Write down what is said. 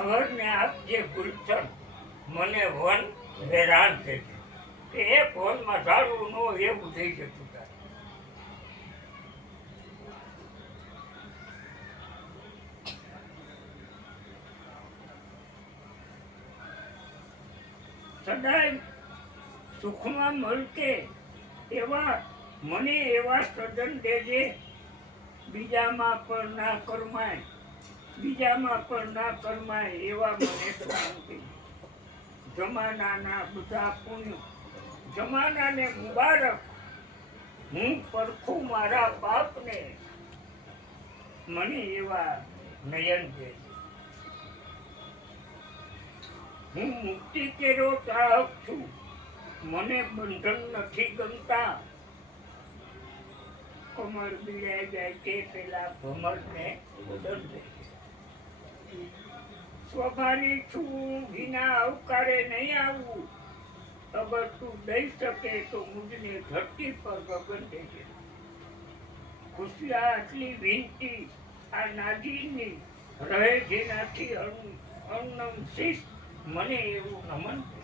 અવરને આપજે ગુલશન મને વન હેરાન છે કે એક વનમાં ઝાડવું ન હોય એવું થઈ જતું તારે. સદાય સુખમાં મળકે એવા મને એવા સજન દેજે બીજામાં પણ ના કરમાય, બીજામાં પણ ના કરમાય એવા મને શાંતિ. જમાનાના બધા પુણ્ય જમાનાને મુબારક, હું પરખું મારા બાપને મને એવા નયન દે. હું મુક્તિ કેરો ચાહક છું, મને બંધન નથી ગમતા. કમર બિલાઈ જાય તે પેલા ભમરને દંડે. સ્વભાવી છું વિના અવકારે નહીં આવવું, અગર તું દઈ શકે તો મુજને ધરતી પર ગગન દેજે. ખુશિયા આટલી વિનતી આ નાજીની રહે જેનાથી અન્નમ શિષ મને એવું નમન દે.